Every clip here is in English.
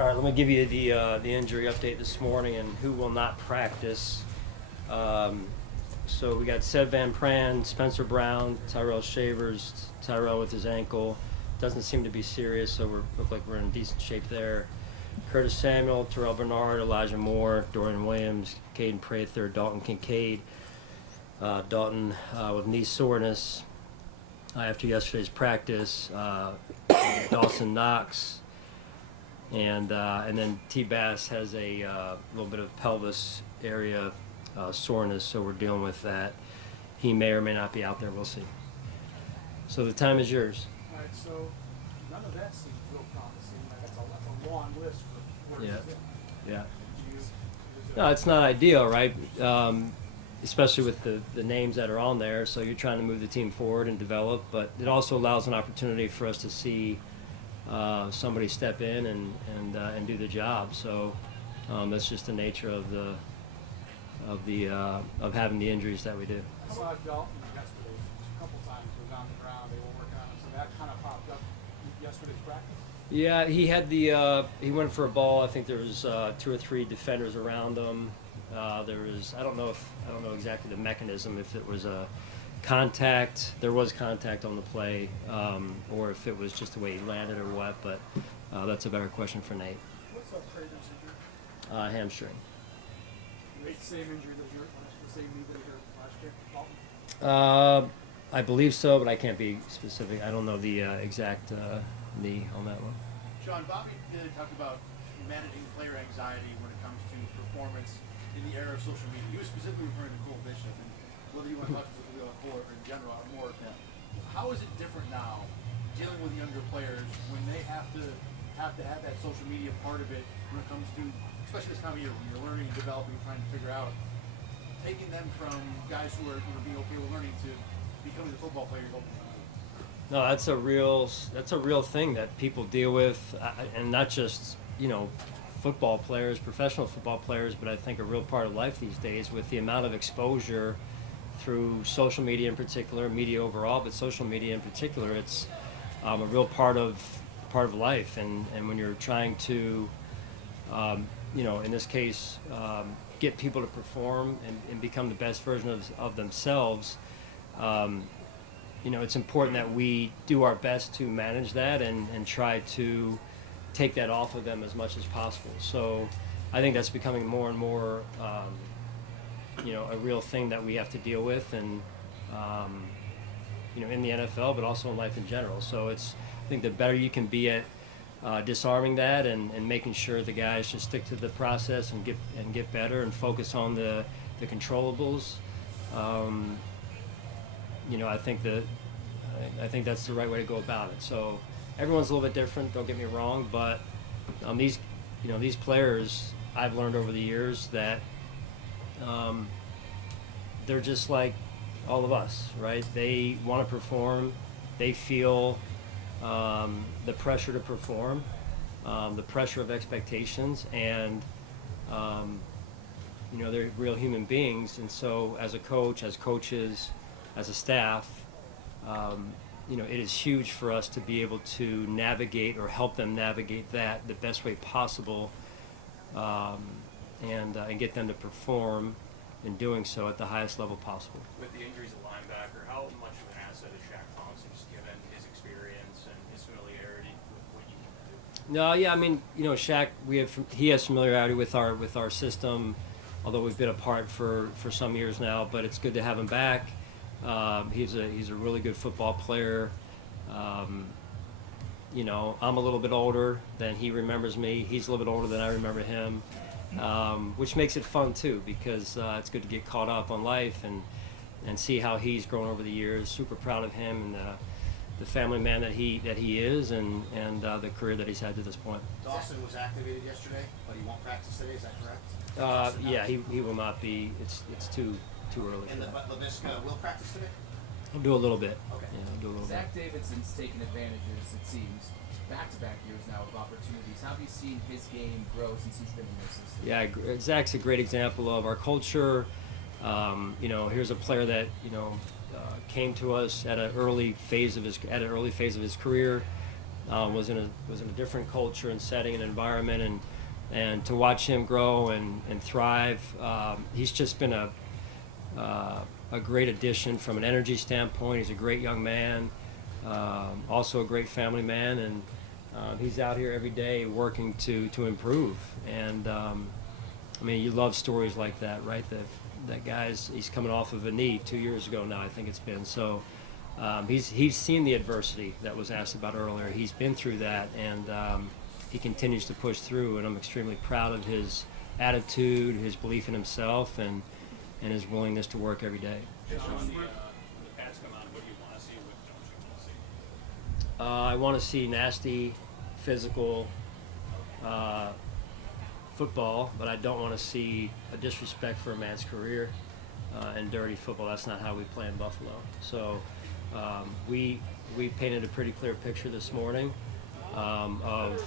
All right, let me give you the injury update this morning and who will not practice. So we got Seb Van Pran, Spencer Brown, Tyrell Shavers. Tyrell with his ankle doesn't seem to be serious, so we look like we're in decent shape there. Curtis Samuel, Terrell Bernard, Elijah Moore, Dorian Williams, Caden Prather, Dalton Kincaid. Dalton with knee soreness after yesterday's practice. Dawson Knox, and then T. Bass has a little bit of pelvis area soreness, so we're dealing with that. He may or may not be out there. We'll see. So the time is yours. All right, so none of that seems real promising. That's a long list for where he's in. Yeah. No, it's not ideal, right? Especially with the names that are on there. So you're trying to move the team forward and develop, but it also allows an opportunity for us to see somebody step in and do the job. So that's just the nature of having the injuries that we do. I saw Dalton yesterday a couple times. Was on the ground. They were working on it, so that kind of popped up yesterday's practice. Yeah, he had he went for a ball. I think there was 2 or 3 defenders around him. There was I don't know exactly the mechanism, if it was a contact. There was contact on the play, or if it was just the way he landed or what. But that's a better question for Nate. What's up, Prather's injury? Hamstring. Same injury that you're the same knee that you hurt last year, Dalton? I believe so, but I can't be specific. I don't know the exact knee on that one. Sean, Bobby talked about managing player anxiety when it comes to performance in the era of social media. He was specifically referring to Cole Bishop, and whether you want to talk specifically about Cole or in general or more. Yeah. How is it different now dealing with younger players when they have to have that social media part of it when it comes to, especially this time of year when you're learning and developing, trying to figure out, taking them from guys who are being okay with learning to becoming the football player you're hoping to be? No, that's a real thing that people deal with, and not just football players, professional football players, but I think a real part of life these days with the amount of exposure through social media in particular, media overall, but social media in particular. It's a real part of life, and when you're trying to in this case, get people to perform and become the best version of themselves, it's important that we do our best to manage that and try to take that off of them as much as possible. So I think that's becoming more and more, a real thing that we have to deal with, and, in the NFL, but also in life in general. So I think the better you can be at disarming that and making sure the guys just stick to the process and get better and focus on the controllables. I think that's the right way to go about it. So everyone's a little bit different. Don't get me wrong, but these players, I've learned over the years that they're just like all of us, right? They want to perform. They feel the pressure to perform, the pressure of expectations, and they're real human beings. And so as a coach, as coaches, as a staff, it is huge for us to be able to navigate or help them navigate that the best way possible, and get them to perform in doing so at the highest level possible. With the injuries at linebacker, how much of an asset is Shaq Thompson, just given his experience and his familiarity with what you can do? No, yeah, I mean, Shaq, he has familiarity with our system, although we've been apart for some years now. But it's good to have him back. He's a really good football player. I'm a little bit older than he remembers me. He's a little bit older than I remember him, which makes it fun too, because it's good to get caught up on life and see how he's grown over the years. Super proud of him and the family man that he is, and the career that he's had to this point. Dawson was activated yesterday, but he won't practice today. Is that correct? Yeah, he will not be. It's too early. And LaVisca will practice today? He'll do a little bit. Okay. Yeah, he'll do a little Zach bit. Davidson's taken advantages, it seems, back-to-back years now of opportunities. How have you seen his game grow since he's been in your system? Yeah, Zach's a great example of our culture. Here's a player that came to us at an early phase of his career. was in a different culture and setting and environment, and to watch him grow and thrive. He's just been a great addition from an energy standpoint. He's a great young man, also a great family man, and he's out here every day working to improve. And I mean, you love stories like that, right? That he's coming off of a knee 2 years ago now, I think it's been. So he's seen the adversity that was asked about earlier. He's been through that, and he continues to push through. And I'm extremely proud of his attitude, his belief in himself, and his willingness to work every day. Hey, Sean, when the pads come out, what do you want to see? What don't you want to see? I want to see nasty, physical football, but I don't want to see a disrespect for a man's career and dirty football. That's not how we play in Buffalo. So we painted a pretty clear picture this morning of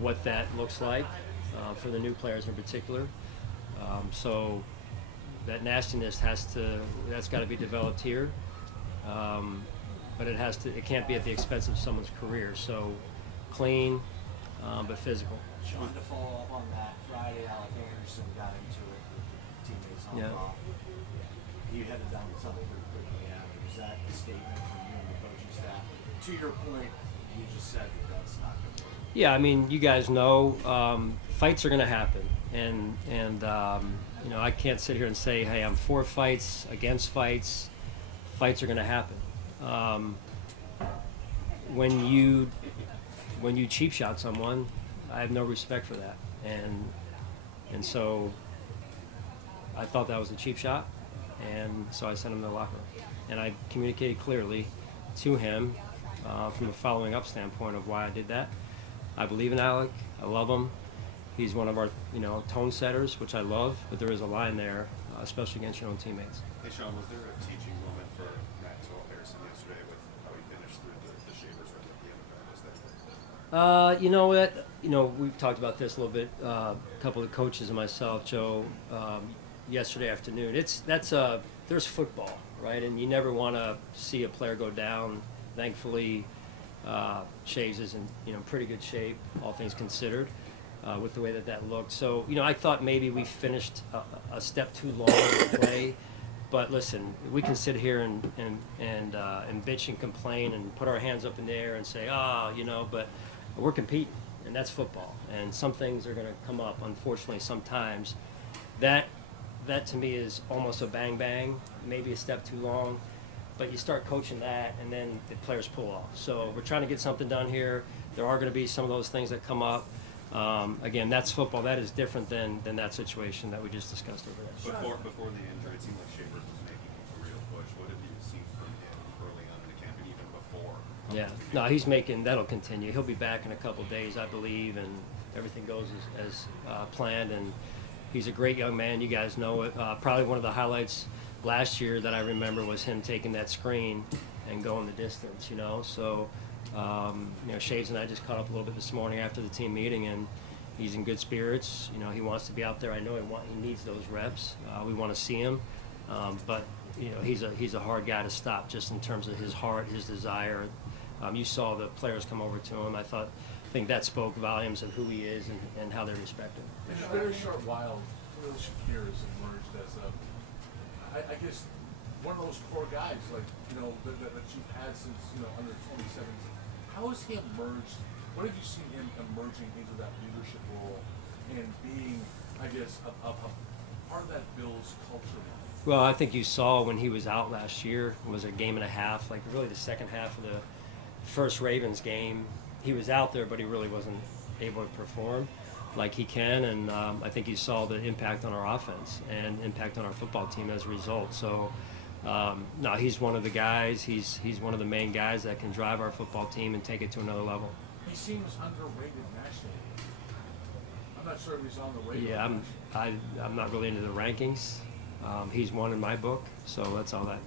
what that looks like for the new players in particular. So that nastiness that's got to be developed here, but it can't be at the expense of someone's career. So clean, but physical. Sean, to follow up on that, Friday Alec Anderson got into it with teammates on Yeah. and off. He headed down to something pretty quickly after. Was that a statement from you and the coaching staff? To your point, you just said that's not going to work. Yeah, I mean, you guys know fights are going to happen, and you know, I can't sit here and say, hey, I'm for fights, against fights. Fights are going to happen. When you cheap shot someone, I have no respect for that, and so I thought that was a cheap shot, and so I sent him to the locker room, and I communicated clearly to him from a following up standpoint of why I did that. I believe in Alec. I love him. He's one of our, tone setters, which I love, but there is a line there, especially against your own teammates. Hey, Sean, was there a teaching moment for Maxwell Harrison yesterday with how he finished through the Shavers right at the end of that? You know what? We've talked about this a little bit. A couple of coaches and myself, Joe, yesterday afternoon. There's football, right? And you never want to see a player go down. Thankfully, Shaves is in pretty good shape, all things considered, with the way that looked. So I thought maybe we finished a step too long to play. But listen, we can sit here and bitch and complain and put our hands up in the air and say, but we're competing, and that's football. And some things are going to come up, unfortunately, sometimes. That to me is almost a bang bang, maybe a step too long. But you start coaching that, and then the players pull off. So we're trying to get something done here. There are going to be some of those things that come up. Again, that's football. That is different than that situation that we just discussed over there. Before the injury, it seemed like Shavers was making a real push. What have you seen from him early on in the camp and even before? Yeah, no, that'll continue. He'll be back in a couple of days, I believe, and everything goes as planned. And he's a great young man. You guys know it. Probably one of the highlights last year that I remember was him taking that screen and going the distance, So, Shaves and I just caught up a little bit this morning after the team meeting, and he's in good spirits. He wants to be out there. I know he needs those reps. We want to see him, but he's a hard guy to stop just in terms of his heart, his desire. You saw the players come over to him. I think that spoke volumes of who he is and how they respect him. In a very short while, Will Shakir has emerged as I guess one of those core guys, that you've had since under 2017. How has he emerged? What have you seen him emerging into that leadership role and being, I guess, a part of that Bills culture? Well, I think you saw when he was out last year, it was a game and a half, like really the second half of the first Ravens game. He was out there, but he really wasn't able to perform like he can, and I think you saw the impact on our offense and impact on our football team as a result. So, no, he's one of the guys. He's one of the main guys that can drive our football team and take it to another level. He seems underrated nationally. I'm not sure if he's on the radar. Yeah, I'm not really into the rankings. He's one in my book, so that's all that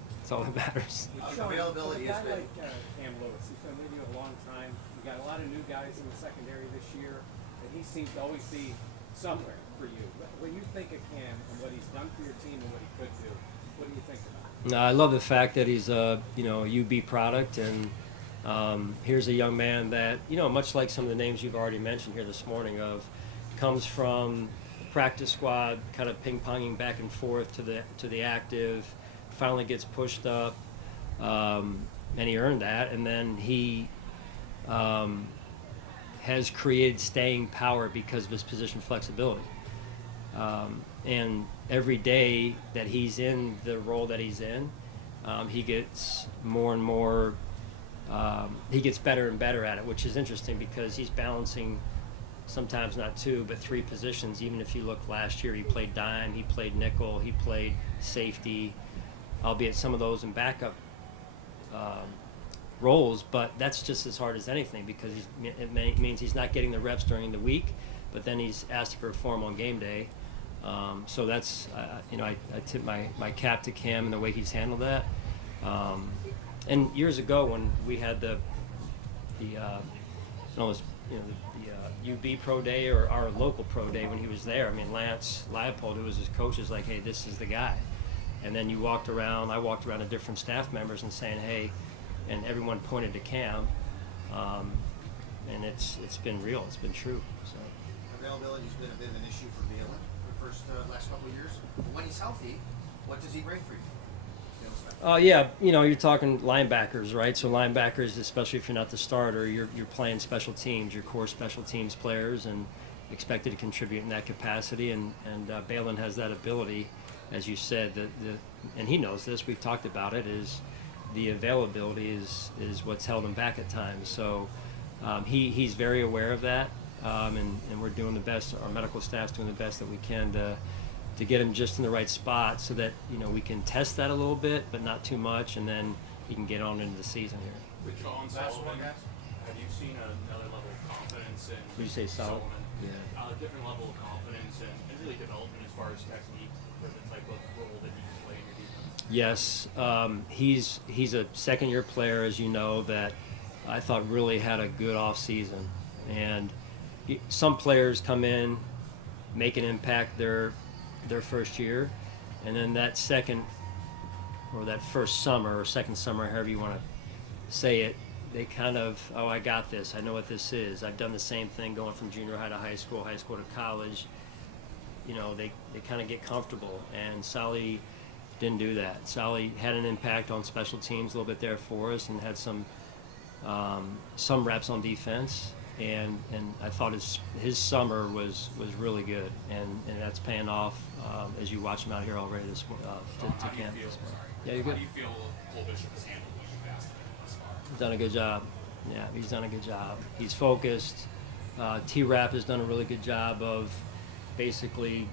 matters. Availability For a has guy been. like Cam Lewis, he's been with you a long time. You got a lot of new guys in the secondary this year, and he seems to always be somewhere for you. When you think of Cam and what he's done for your team and what he could do, what do you think about? I love the fact that he's a UB product, and Here's a young man that, much like some of the names you've already mentioned here this morning, comes from practice squad, kind of ping-ponging back and forth to the active, finally gets pushed up, and he earned that, and then he has created staying power because of his position flexibility. And every day that he's in the role that he's in, he gets more and more, he gets better and better at it, which is interesting because he's balancing sometimes not 2, but 3 positions. Even if you look last year, he played dime, he played nickel, he played safety, albeit some of those in backup roles, but that's just as hard as anything because it means he's not getting the reps during the week, but then he's asked to perform on game day. So that's, I tip my cap to Cam and the way he's handled that. And years ago when we had the UB Pro Day or our local Pro Day when he was there, I mean, Lance Leopold, who was his coach, is like, hey, this is the guy. And then I walked around to different staff members and saying, hey, and everyone pointed to Cam, and it's been real, it's been true. So Availability's been a bit of an issue for Balin for the last couple of years. When he's healthy, what does he bring for you? Yeah, you're talking linebackers, right? So linebackers, especially if you're not the starter, you're playing special teams, your core special teams players, and expected to contribute in that capacity. And Balin has that ability, as you said, and he knows this. We've talked about it. Is the availability is what's held him back at times. So he's very aware of that, and we're doing the best. Our medical staff's doing the best that we can to get him just in the right spot so that we can test that a little bit, but not too much, and then he can get on into the season here. With Sean Sullivan, have you seen another level of confidence in Did you say Sullivan? Yeah. Different level of confidence and really development as far as technique for the type of role that he can play in your defense? Yes, he's a second-year player, as you know, that I thought really had a good off-season. And some players come in, make an impact their first year, and then that second or that first summer or second summer, however you want to say it, they kind of, I got this, I know what this is. I've done the same thing going from junior high to high school to college. They kind of get comfortable, and Sally didn't do that. Sally had an impact on special teams a little bit there for us and had some reps on defense. And I thought his summer was really good, and that's paying off as you watch him out here already this to camp. Yeah, you're good. How do you feel Cole Bishop has handled what you've asked of him thus far? He's done a good job. Yeah, he's done a good job. He's focused. T-Rap has done a really good job of basically,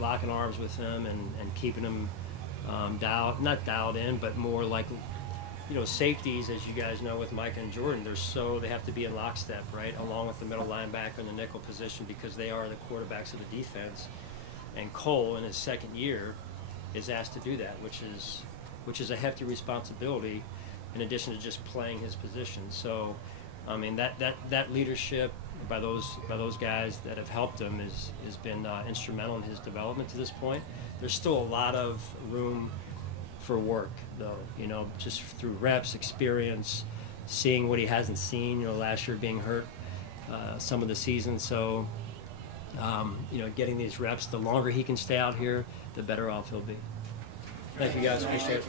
locking arms with him and keeping him not dialed in, but more like, safeties, as you guys know, with Micah and Jordan, they have to be in lockstep, right, along with the middle linebacker and the nickel position because they are the quarterbacks of the defense. And Cole, in his second year, is asked to do that, which is a hefty responsibility, in addition to just playing his position. So, I mean, that leadership by those guys that have helped him has been instrumental in his development to this point. There's still a lot of room for work, though, just through reps, experience, seeing what he hasn't seen, last year being hurt some of the season. So, getting these reps, the longer he can stay out here, the better off he'll be. Thank you, guys. Appreciate it.